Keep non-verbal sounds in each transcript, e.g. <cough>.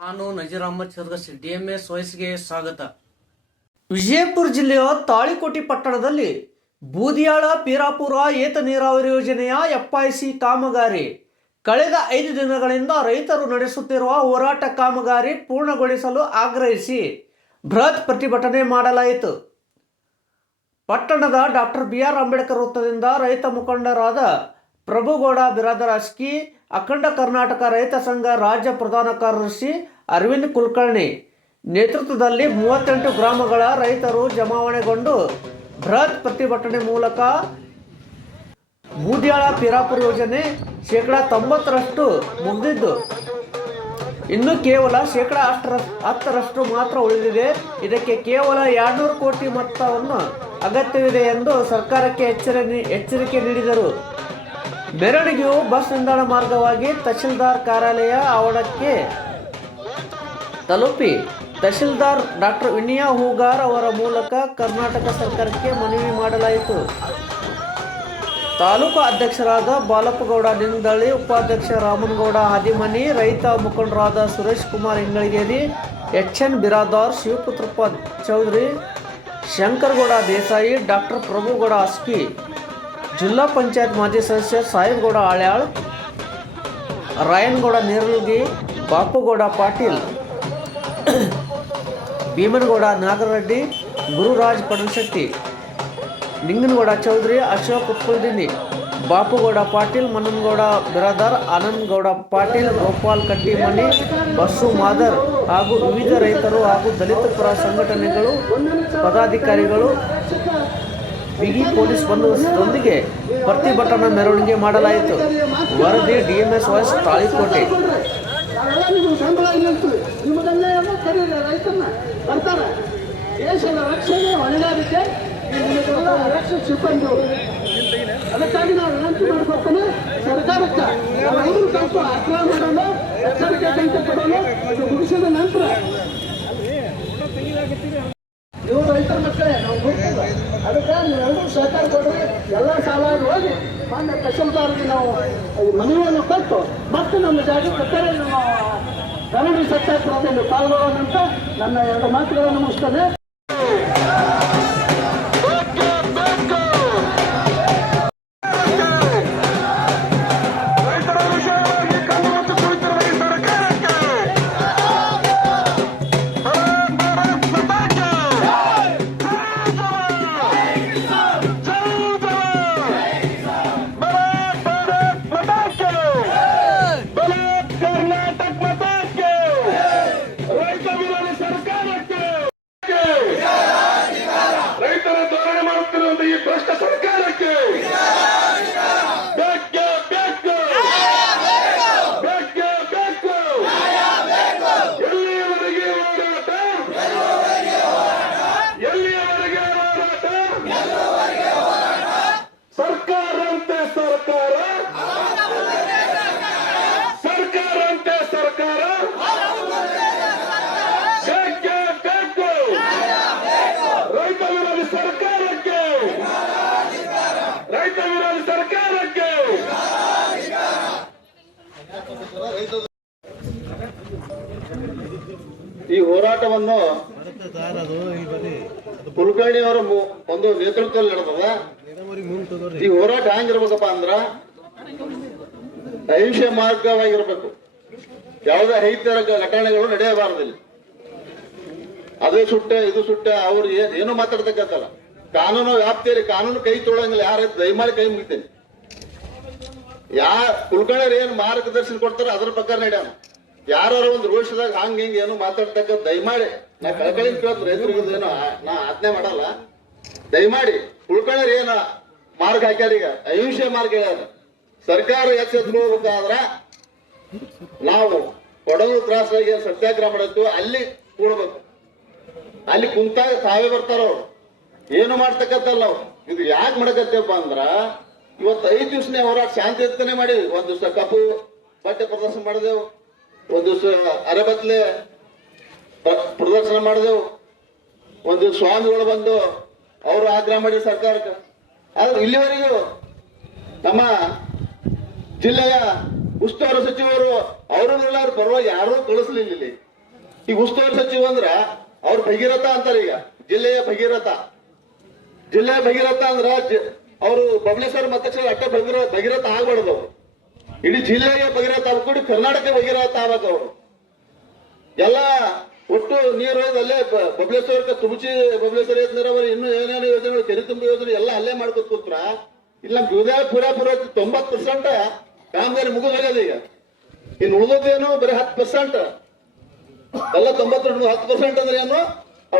ನಾನು Nazeer D M S ವಯಸ್ಸಿಗೆ ಸ್ವಾಗತ. ವಿಜಯಪುರ ಜಿಲ್ಲೆಯ ತಾಳಿಕೋಟಿ ಪಟ್ಟಣದಲ್ಲಿ ಬೂದಿಯಾಳ ಪೀರಾಪುರ ಏತ ನೀರಾವರಿ ಯೋಜನೆಯ ಎಫ್ಐಸಿ ಕಾಮಗಾರಿ. ಕಳೆದ ಐದು ದಿನಗಳಿಂದ ರೈತರು ನಡೆಸುತ್ತಿರುವ ಹೋರಾಟ ಕಾಮಗಾರಿ ಪೂರ್ಣಗೊಳಿಸಲು ಆಗ್ರಹಿಸಿ ಬೃಹತ್ ಪ್ರತಿಭಟನೆ ಮಾಡಲಾಯಿತು. ಪಟ್ಟಣದ ಡಾಕ್ಟರ್ ಬಿ ಆರ್ ಅಂಬೇಡ್ಕರ್ ವೃತ್ತದಿಂದ ರೈತ ಮುಖಂಡರಾದ ಪ್ರಭುಗೌಡ, ಬಿರಾದರ್ ಅಸ್ಕಿ, ಅಖಂಡ ಕರ್ನಾಟಕ ರೈತ ಸಂಘ ರಾಜ್ಯ ಪ್ರಧಾನ ಕಾರ್ಯದರ್ಶಿ ಅರವಿಂದ್ ಕುಲಕರ್ಣಿ ನೇತೃತ್ವದಲ್ಲಿ ಮೂವತ್ತೆಂಟು ಗ್ರಾಮಗಳ ರೈತರು ಜಮಾವಣೆಗೊಂಡು ಬೃಹತ್ ಪ್ರತಿಭಟನೆ ಮೂಲಕ ಬೂದಿಯಾಳ ಪಿರಾಪುರ ಯೋಜನೆ ಶೇಕಡ ತೊಂಬತ್ತರಷ್ಟು ಮುಗಿದಿದ್ದು. ಇನ್ನು ಕೇವಲ ಶೇಕಡ ಅಷ್ಟರ ಹತ್ತರಷ್ಟು ಮಾತ್ರ ಉಳಿದಿದೆ. ಇದಕ್ಕೆ ಕೇವಲ ಎರಡ್ನೂರು ಕೋಟಿ ಮೊತ್ತವನ್ನು ಅಗತ್ಯವಿದೆ ಎಂದು ಸರ್ಕಾರಕ್ಕೆ ಎಚ್ಚರ ಎಚ್ಚರಿಕೆ ನೀಡಿದರು. ಮೆರವಣಿಗೆಯು ಬಸ್ ನಿಲ್ದಾಣ ಮಾರ್ಗವಾಗಿ ತಹಶೀಲ್ದಾರ್ ಕಾರ್ಯಾಲಯ ಆವರಣಕ್ಕೆ ತಲುಪಿ ತಹಶೀಲ್ದಾರ್ ಡಾಕ್ಟರ್ ವಿನಯಾ ಹೂಗಾರ್ ಅವರ ಮೂಲಕ ಕರ್ನಾಟಕ ಸರ್ಕಾರಕ್ಕೆ ಮನವಿ ಮಾಡಲಾಯಿತು. ತಾಲೂಕು ಅಧ್ಯಕ್ಷರಾದ ಬಾಲಪ್ಪಗೌಡ ನಿಂದಳ್ಳಿ, ಉಪಾಧ್ಯಕ್ಷ ರಾಮನಗೌಡ ಹಾದಿಮನಿ, ರೈತ ಮುಖಂಡರಾದ Suresh Kumar Ingaligeri H N Biradar Shivaputrappa Chaudhari, Shankaragouda Desai, doctor Prabhugouda Aski, Zilla panchayat ಮಾಜಿ ಸದಸ್ಯ ಸಾಹೇಬ್ಗೌಡ ಆಳ್ಯಾಳ್, ರಾಯನಗೌಡ ನೇರಲ್ಗಿ, ಬಾಪುಗೌಡ ಪಾಟೀಲ್ <coughs> ಭೀಮನಗೌಡ ನಾಗರೆಡ್ಡಿ ಗುರುರಾಜ್ ಪಡಲ್ಶೆಟ್ಟಿ ನಿಂಗನಗೌಡ ಚೌಧರಿ, ಅಶೋಕ್ ಕುಲ್ದಿನಿ ಬಾಪುಗೌಡ ಪಾಟೀಲ್ ಮನ್ನನಗೌಡ ಬಿರಾದಾರ್, ಆನಂದಗೌಡ ಪಾಟೀಲ್, ಗೋಪಾಲ್ ಕಟ್ಟಿಮನಿ, ಬಸ್ಸು ಮಾದರ್ ಹಾಗೂ ವಿವಿಧ ರೈತರು ಹಾಗೂ ದಲಿತ ಪರ ಸಂಘಟನೆಗಳು, ಪದಾಧಿಕಾರಿಗಳು, ಬಿಗಿ ಪೊಲೀಸ್ ಬಂದೋಬಸ್ತದೊಂದಿಗೆ ಪ್ರತಿಭಟನಾ ಮೆರವಣಿಗೆ ಮಾಡಲಾಯಿತು. ವರದಿ ಡಿಎಂಎಸ್ ವಾಯ್ಸ್ ತಾಳಿಕೋಟೆ. ಕರೀರಿ ರೈತರನ್ನ ಬರ್ತಾರೆ. ದೇಶದ ರಕ್ಷಣೆ ನಿಮ್ಮದೆಲ್ಲ ರಕ್ಷಣೆ ಸಿಬ್ಬಂದಿಗಳು ಅದಕ್ಕಾಗಿ ನಾವು ವಿನಂತಿ ಮಾಡ್ಕೊಳ್ತೇನೆ, ಸರ್ಕಾರಕ್ಕೆ ಅವರು ಸ್ವಲ್ಪ ಅರ್ಥ ಮಾಡಲು ಎಚ್ಚರಿಕೆ ಕಂತ ಕೊಡಲು ಅದು ಮುಗಿಸಿದ ನಂತರ ನೀವು ರೈತರ ಮಕ್ಕಳೇ, ನಾವು ಹೋಗ್ತೇವೆ ಅದಕ್ಕೆ ನೀವೆಲ್ಲರೂ ಸಹಕಾರ ಕೊಡ್ರಿ, ಎಲ್ಲ ಸಾಲ ಹೋಗಿ ಮಾನ್ಯ ತಹಶೀಲ್ದಾರ್ಗೆ ನಾವು ಮನವಿಯನ್ನು ಕೊಟ್ಟು ಮತ್ತೆ ನಮ್ಮ ಜಾಗಕ್ಕೆ ಕರೆ ನಮ್ಮ ಗಣನಿ ಸತ್ಯಾಗ್ರಹದಲ್ಲಿ ಪಾಲ್ಗೊಳ್ಳೋಣಂತ ನನ್ನ ಎರಡು ಮಾತುಗಳನ್ನು ಮುಗಿಸ್ತೇನೆ ಈ ಹೋರಾಟವನ್ನು ಕುಲಕರ್ಣಿ ಅವರ ಒಂದು ನೇತೃತ್ವದಲ್ಲಿ ನಡೆದದ. ಈ ಹೋರಾಟ ಹೆಂಗಿರ್ಬೇಕಪ್ಪ ಅಂದ್ರ ಅಹಿಂಸೆ ಮಾರ್ಗವಾಗಿರ್ಬೇಕು. ಯಾವುದೇ ರೈತರ ಘಟನೆಗಳು ನಡೆಯಬಾರದಿಲ್ಲ ಅದೇ ಸುಟ್ಟೆ, ಇದು ಸುಟ್ಟೆ, ಅವ್ರು ಏನ್ ಏನು ಮಾತಾಡ್ತಕ್ಕಂತಲ್ಲ. ಕಾನೂನು ವ್ಯಾಪ್ತಿಯಲ್ಲಿ ಕಾನೂನು ಕೈ ತೊಳಂಗಿಲ್ಲ. ಯಾರ ದಯಮಾಡಿ ಕೈ ಮುಗಿತೇನೆ. ಯಾ ಉಳ್ಕೊಳ್ಳೋರು ಏನು ಮಾರ್ಗದರ್ಶನ ಕೊಡ್ತಾರೋ ಅದ್ರ ಪ್ರಕಾರ ನಡೆಯೋಣ ಯಾರು ಒಂದು ರೋಷದಾಗ ಹಂಗ ಹಿಂಗ ಏನು ಮಾತಾಡ್ತಕ್ಕ ದಯಮಾಡಿ, ನಾ ಕಳಕಳಿ ಕೇಳ್ತು ರೈತರು ಏನು ನಾ ಆಜ್ಞೆ ಮಾಡಲ್ಲ. ದಯಮಾಡಿ ಉಳ್ಕೊಳ್ಳೋರು ಏನ ಮಾರ್ಗ ಹಾಕ್ಯಾರ ಈಗ? ಅಹಿಂಸೆ ಮಾರ್ಗ ಹೇಳ್ಯಾರ ಸರ್ಕಾರ ಎಚ್ಚೆತ್ಕೋಬೇಕಾದ್ರ ನಾವು ಕೊಡಗು ತ್ರಾಸಾಗಿ ಸತ್ಯಾಗ್ರಹ ಮಾಡತ್ತು ಅಲ್ಲಿ ಕೂಡಬೇಕು. ಅಲ್ಲಿ ಕುಂತಾಗ ತಾವೇ ಬರ್ತಾರ ಅವ್ರು. ಏನು ಮಾಡ್ತಕ್ಕಂಥಲ್ಲ ಅವ್ರು. ಇದು ಯಾಕೆ ಮಾಡಕತ್ತೇವಪ್ಪ ಅಂದ್ರ ಇವತ್ತು ಐದು ದಿವ್ಸನೇ ಹೋರಾಟ ಶಾಂತಿಯುತನೇ ಮಾಡಿ, ಒಂದ್ ದಿವ್ಸ ಕಪ್ಪು ಬಟ್ಟೆ ಪ್ರದರ್ಶನ ಮಾಡಿದೆವು, ಒಂದ್ ದಿವ್ಸ ಅರೆಬತ್ಲೆ ಪ್ರ- ಪ್ರದರ್ಶನ ಮಾಡಿದೆವು, ಒಂದು ಸ್ವಾಮಿಗಳು ಬಂದು ಅವರು ಆಗ್ರಹ ಮಾಡಿ ಸರ್ಕಾರಕ್ಕೆ. ಆದ್ರೆ ಇಲ್ಲಿವರೆಗೂ ನಮ್ಮ ಜಿಲ್ಲೆಯ ಉಸ್ತುವಾರಿ ಸಚಿವರು ಅವರು ಪರವಾಗಿ ಯಾರೂ ಕಳಿಸ್ಲಿಲ್ಲ ಇಲ್ಲಿ. ಈಗ ಉಸ್ತುವಾರಿ ಸಚಿವ ಅಂದ್ರ ಅವ್ರು ಭಗೀರಥ ಅಂತಾರೆ ಈಗ, ಜಿಲ್ಲೆಯ ಭಗೀರಥ. ಜಿಲ್ಲೆಯ ಭಗೀರಥ ಅಂದ್ರ ಅವರು ಬಬಲೇಶ್ವರ ಮತಕ್ಷೇತ್ರ ಅಟ್ಟ ಭಗೀರ ಭಗೀರಥ ಆಗ್ಬಾರ್ದು ಇಡೀ ಜಿಲ್ಲೆಗೆ ಭಗೀರಥ ಆಗ್ಬಿಟ್ಟು ಕರ್ನಾಟಕ ಭಗೀರಥ ಆಗ್ಬೇಕು ಅವರು. ಎಲ್ಲ ಒಟ್ಟು ನೀರು ಅಲ್ಲೇ ಬಬಲೇಶ್ವರಕ್ಕೆ ತುಮಚಿ ಬಬಲೇಶ್ವರ ನೀರಾವರಿ ಇನ್ನು ಏನೇನು ಯೋಜನೆಗಳು, ಕೆರೆ ತುಂಬ ಯೋಜನೆ ಎಲ್ಲ ಅಲ್ಲೇ ಮಾಡ್ಕೊತ ಕೂತ್ರ. ಇಲ್ಲ ಗುದೇ ಪೂರ ಪೂರ ತೊಂಬತ್ ಪರ್ಸೆಂಟ್ ಕಾಮಗಾರಿ ಮುಗಿದೋಗ್ಯದ ಈಗ. ಇನ್ನು ಉಳಿದೇನು ಬರೀ ಹತ್ತು ಪರ್ಸೆಂಟ್ ಎಲ್ಲ ತೊಂಬತ್ತೆರಡು ಹತ್ತು ಪರ್ಸೆಂಟ್ ಅಂದ್ರೆ ಏನು?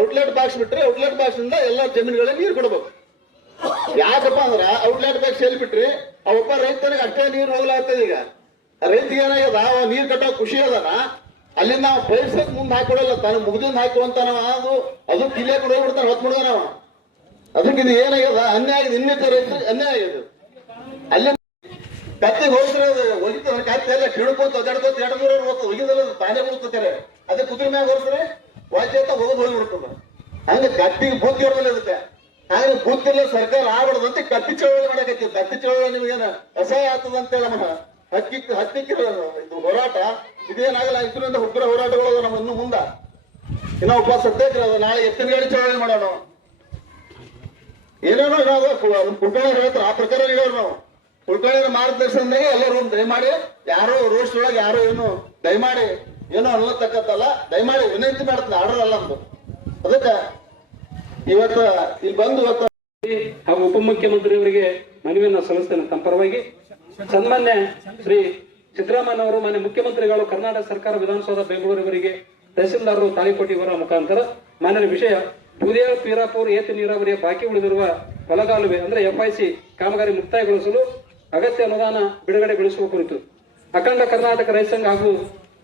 ಔಟ್ಲೆಟ್ ಬಾಕ್ಸ್ ಬಿಟ್ರೆ ಔಟ್ಲೆಟ್ ಬಾಕ್ಸ್ ಇಂದ ಎಲ್ಲ ಜಮೀನುಗಳಿಗೆ ನೀರು ಕೊಡ್ಬೇಕು. ಯಾಕಪ್ಪ ಅಂದ್ರ ಔಟ್ಲೆಟ್ ಬೇಗ ಸೇಲ್ ಬಿಟ್ರಿ ಅವಪ್ಪ ರೈತನಿಗೆ ಅಷ್ಟೇ ನೀರು ಹೋಗ್ಲಾಗ್ತದೆ ಈಗ. ರೈತಿಗೆ ಏನಾಗ್ಯದ, ಅವ ನೀರ್ ಕಟ್ಟೋ ಖುಷಿ ಅದನ, ಅಲ್ಲಿಂದ ನಾವು ಬಯಸಕ್ ಮುಂದೆ ಹಾಕೊಡಲ್ಲ ತಾನು ಮುಗ್ದಿಂದ ಹಾಕುವಂತಾನವ ಅದು ಅದು ಕಿಲೆ ಕೂಡ ಹೋಗ್ಬಿಡ್ತಾನೆ, ಹೊತ್ತು ಮುಡ್ದಾನವ ಅದಕ್ಕೆ ಇದು ಏನಾಗ್ಯದ, ಅನ್ಯಾಯ ಆಗಿದೆ ಇನ್ನಿತ ರೈತ ಅನ್ಯಾಯ ಆಗಿದೆ ಅಲ್ಲಿ ಕತ್ತಿಗೆ ಹೋಗ್ತಾರೆ ಅದು ಒಗಿತದ ಕತ್ತಿ ಎಲ್ಲ ಕಿಡ್ಕೋತ ಒದ್ದಾಡ್ಕೋತ ಎರಡು ಮೂರು ಹೋಗ್ತದೆ ಒಗಿದಲ್ಲ ತಾನೇ ಬಿಡ್ತಾರೆ ಅದೇ ಕುದುರೆ ಮ್ಯಾಗ ಹೋಗ್ತಾರೆ ವಾಜ್ಯ ಅಂತ ಹೋಗೋದು ಹೋಗ್ಬಿಡ್ತದ. ಹಂಗ ಕತ್ತಿಗೆ ಬುದ್ಧಿ ಹೊಡೆದಲ್ಲ ಇದಕ್ಕೆ. ಹಾಗೆ ಬುದ್ಧಿಲ್ಲ ಸರ್ಕಾರ ಆಗ್ಬಾರ್ದಂತ ಕತ್ತಿ ಚಳವಳಿ ಮಾಡಕತ್ತಿ. ಕತ್ತಿ ಚಳವಳಿ ನಿಮಗೇನ ಅಸಹಾಯ ಆಗ್ತದ ಅಂತ ಹೇಳ ಹಕ್ಕಿ ಹತ್ತಿಕ್ಕಿರ ಇದು ಹೋರಾಟ. ಇದೇನಾಗಲ್ಲ ಇದರಿಂದ ಉಗ್ರ ಹೋರಾಟಗಳು ನಮ್ಮ ಇನ್ನು ಮುಂದ. ಇನ್ನ ಒಬ್ಬ ಅದ ನಾಳೆ ಎತ್ತಿನ ಗಾಡಿ ಚಳವಳಿ ಮಾಡೋಣ ಏನೇನೋ ಏನಾದ್ರು ಕುಟುಂಬ ಹೇಳ್ತಾರೆ. ಆ ಪ್ರಕಾರ ಹೇಳೋರು ನಾವು. ಕುಟುಂಬ ಮಾರ್ಗದರ್ಶನದಾಗ ಎಲ್ಲರೂ ದಯಮಾಡಿ, ಯಾರೋ ರೋಸ್ಟ್ ಒಳಗೆ ಯಾರೋ ಏನು ದಯಮಾಡಿ, ಏನೋ ಅನ್ನತಕ್ಕಂತಲ್ಲ ದಯಮಾಡಿ ವಿನಂತಿ ಮಾಡ್ತಾನೆ ಆರ್ಡರ್ ಅಲ್ಲ ಅಂದು ಅದಕ್ಕೆ ಇವತ್ತು ಇಲ್ಲಿ ಬಂದು ಇವತ್ತು ಹಾಗೂ ಉಪಮುಖ್ಯಮಂತ್ರಿಯವರಿಗೆ ಮನವಿಯನ್ನು ಸಲ್ಲಿಸ್ತೇನೆ. ತಮ್ಮ ಪರವಾಗಿ ಸನ್ಮಾನ್ಯ ಶ್ರೀ ಸಿದ್ದರಾಮಯ್ಯ ಅವರು, ಮಾನ್ಯ ಮುಖ್ಯಮಂತ್ರಿಗಳು, ಕರ್ನಾಟಕ ಸರ್ಕಾರ, ವಿಧಾನಸೌಧ, ಬೆಂಗಳೂರಿವರಿಗೆ ತಹಸೀಲ್ದಾರರು ತಾಳಿಕೋಟಿ ಇವರ ಮುಖಾಂತರ ಮಾನ್ಯ ವಿಷಯ ಬೂದಿಯ ಪೀರಾಪುರ್, ಏತ ನೀರಾವರಿಯ ಬಾಕಿ ಉಳಿದಿರುವ ಹೊಲಗಾಲುವೆ, ಅಂದ್ರೆ ಎಫ್ಐಸಿ ಕಾಮಗಾರಿ ಮುಕ್ತಾಯಗೊಳಿಸಲು ಅಗತ್ಯ ಅನುದಾನ ಬಿಡುಗಡೆಗೊಳಿಸುವ ಕುರಿತು ಅಖಂಡ ಕರ್ನಾಟಕ ರೈತ ಸಂಘ ಹಾಗೂ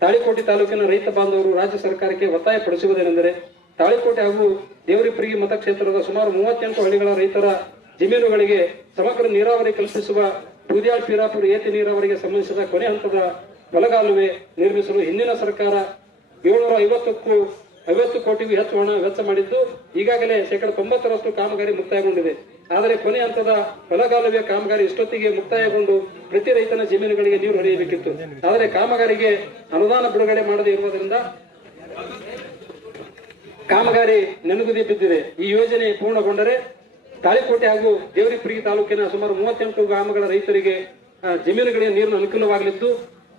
ತಾಳಿಕೋಟಿ ತಾಲೂಕಿನ ರೈತ ಬಾಂಧವರು ರಾಜ್ಯ ಸರ್ಕಾರಕ್ಕೆ ಒತ್ತಾಯ ಪಡಿಸುವುದೇನೆಂದರೆ ತಾಳಿಕೋಟೆ ಹಾಗೂ ದೇವರಿಪುರಿಗೆ ಮತಕ್ಷೇತ್ರದ ಸುಮಾರು ಮೂವತ್ತೆಂಟು ಹಳ್ಳಿಗಳ ರೈತರ ಜಮೀನುಗಳಿಗೆ ಸಮಗ್ರ ನೀರಾವರಿ ಕಲ್ಪಿಸುವ ಬೂದಿಯಾಳ್ ಪೀರಾಪುರ ಏತಿ ನೀರಾವರಿಗೆ ಸಂಬಂಧಿಸಿದ ಕೊನೆ ಹಂತದ ಬಲಗಾಲುವೆ ನಿರ್ಮಿಸಲು ಹಿಂದಿನ ಸರ್ಕಾರ ಏಳ್ನೂರ ಐವತ್ತಕ್ಕೂ ಐವತ್ತು ಕೋಟಿಗೂ ಹೆಚ್ಚು ಹಣ ವೆಚ್ಚ ಮಾಡಿದ್ದು, ಈಗಾಗಲೇ ಶೇಕಡ ತೊಂಬತ್ತರಷ್ಟು ಕಾಮಗಾರಿ ಮುಕ್ತಾಯಗೊಂಡಿದೆ. ಆದರೆ ಕೊನೆ ಹಂತದ ಬಲಗಾಲುವೆ ಕಾಮಗಾರಿ ಇಷ್ಟೊತ್ತಿಗೆ ಮುಕ್ತಾಯಗೊಂಡು ಪ್ರತಿ ರೈತನ ಜಮೀನುಗಳಿಗೆ ನೀರು ಹರಿಯಬೇಕಿತ್ತು. ಆದರೆ ಕಾಮಗಾರಿಗೆ ಅನುದಾನ ಬಿಡುಗಡೆ ಮಾಡದೇ ಇರುವುದರಿಂದ ಕಾಮಗಾರಿ ನೆನಗುದಿ ಬಿದ್ದಿದೆ. ಈ ಯೋಜನೆ ಪೂರ್ಣಗೊಂಡರೆ ತಾಳಿಕೋಟೆ ಹಾಗೂ ದೇವರಿಪುರಿ ತಾಲೂಕಿನ ಸುಮಾರು ಮೂವತ್ತೆಂಟು ಗ್ರಾಮಗಳ ರೈತರಿಗೆ ಜಮೀನುಗಳಿಗೆ ನೀರಿನ ಅನುಕೂಲವಾಗಲಿದ್ದು,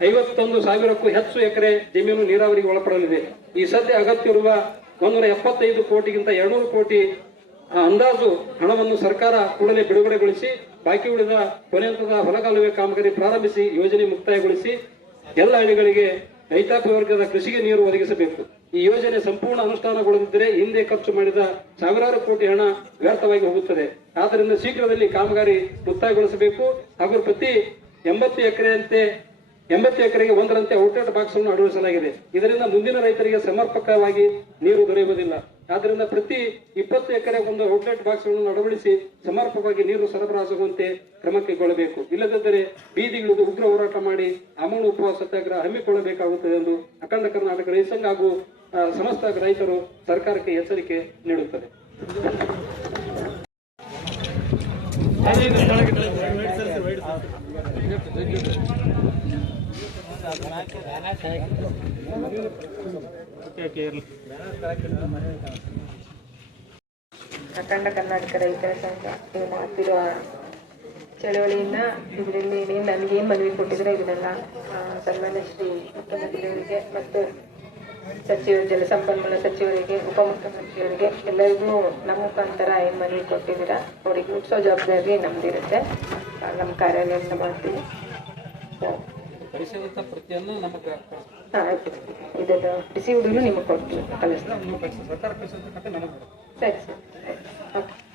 ಐವತ್ತೊಂದು ಸಾವಿರಕ್ಕೂ ಹೆಚ್ಚು ಎಕರೆ ಜಮೀನು ನೀರಾವರಿಗೆ ಒಳಪಡಲಿದೆ. ಈ ಸದ್ಯ ಅಗತ್ಯವಿರುವ ಒಂದೂರ ಎಪ್ಪತ್ತೈದು ಕೋಟಿಗಿಂತ ಎರಡ್ನೂರು ಕೋಟಿ ಅಂದಾಜು ಹಣವನ್ನು ಸರ್ಕಾರ ಕೂಡಲೇ ಬಿಡುಗಡೆಗೊಳಿಸಿ, ಬಾಕಿ ಉಳಿದ ಕೊನೆಯಂತದ ಹೊಲಗಾಲುವೆ ಕಾಮಗಾರಿ ಪ್ರಾರಂಭಿಸಿ, ಯೋಜನೆ ಮುಕ್ತಾಯಗೊಳಿಸಿ, ಎಲ್ಲ ಹಳ್ಳಿಗಳಿಗೆ ರೈತಾಪಿ ವರ್ಗದ ಕೃಷಿಗೆ ನೀರು ಒದಗಿಸಬೇಕು. ಈ ಯೋಜನೆ ಸಂಪೂರ್ಣ ಅನುಷ್ಠಾನಗೊಳ್ಳದಿದ್ದರೆ ಹಿಂದೆ ಖರ್ಚು ಮಾಡಿದ ಸಾವಿರಾರು ಕೋಟಿ ಹಣ ವ್ಯರ್ಥವಾಗಿ ಹೋಗುತ್ತದೆ. ಆದ್ದರಿಂದ ಶೀಘ್ರದಲ್ಲಿ ಕಾಮಗಾರಿ ಮುಕ್ತಾಯಗೊಳಿಸಬೇಕು. ಹಾಗೂ ಪ್ರತಿ ಎಂಬತ್ತು ಎಕರೆಯಂತೆ, ಎಂಬತ್ತು ಎಕರೆಗೆ ಒಂದರಂತೆ ಔಟ್ಲೆಟ್ ಬಾಕ್ಸ್ ಅನ್ನು ಅಳವಡಿಸಲಾಗಿದೆ. ಇದರಿಂದ ಮುಂದಿನ ರೈತರಿಗೆ ಸಮರ್ಪಕವಾಗಿ ನೀರು ದೊರೆಯುವುದಿಲ್ಲ. ಆದ್ದರಿಂದ ಪ್ರತಿ ಇಪ್ಪತ್ತು ಎಕರೆ ಒಂದು ಔಟ್ಲೆಟ್ ಬಾಕ್ಸ್ ಅನ್ನು ಅಳವಡಿಸಿ ಸಮರ್ಪಕವಾಗಿ ನೀರು ಸರಬರಾಜಾಗುವಂತೆ ಕ್ರಮ ಕೈಗೊಳ್ಳಬೇಕು. ಇಲ್ಲದಿದ್ದರೆ ಬೀದಿಗಿಳಿದು ಉಗ್ರ ಹೋರಾಟ ಮಾಡಿ ಅಮೂಲ ಉಪವಾಸ ಸತ್ಯಾಗ್ರಹ ಹಮ್ಮಿಕೊಳ್ಳಬೇಕಾಗುತ್ತದೆ ಎಂದು ಅಖಂಡ ಕರ್ನಾಟಕ ರೈತ ಸಂಘ ಹಾಗೂ ಸಮಸ್ತ ರೈತರು ಸರ್ಕಾರಕ್ಕೆ ಎಚ್ಚರಿಕೆ ನೀಡುತ್ತದೆ. ಅಖಂಡ ಕರ್ನಾಟಕ ರೈತರ ಸಂಘ ಏನು ಹಾಕಿರುವ ಚಳವಳಿಯಿಂದ ಇದರಲ್ಲಿ ನೀವು ನನಗೇನು ಮನವಿ ಕೊಟ್ಟಿದ್ರೆ ಇದನ್ನೆಲ್ಲ ಸನ್ಮಾನ್ಯ ಶ್ರೀ ಮುಖ್ಯಮಂತ್ರಿಯವರಿಗೆ ಮತ್ತು ಸಚಿವ ಜಲಸಂಪನ್ಮೂಲ ಸಚಿವರಿಗೆ ಉಪಮುಖ್ಯಮಂತ್ರಿಯವರಿಗೆ ಎಲ್ಲರಿಗೂ ನಮ್ಮ ಮುಖಾಂತರ ಏನು ಮನವಿ ಕೊಟ್ಟಿದ್ದೀರಾ ಅವ್ರಿಗೆ ಮುಗಿಸೋ ಜವಾಬ್ದಾರಿ ನಮ್ದಿರುತ್ತೆ. ಆ, ನಮ್ಮ ಕಾರ್ಯಾಲಯದಿಂದ ಮಾಡ್ತೀವಿ. ಪರಿಶೋಧಿತ ಪ್ರತಿಯನ್ನು ನಮಗೆ ಇದನ್ನು ಹುಡುಗರು ನಿಮಗೆ ಕೊಡ್ತೀವಿ. ಕಳಿಸ್ತೀನಿ ಸರ್ಕಾರ ಪರಿಶೋಧಿತ ನಮಗೆ ಸರಿ ಸರ್. ಆಯ್ತು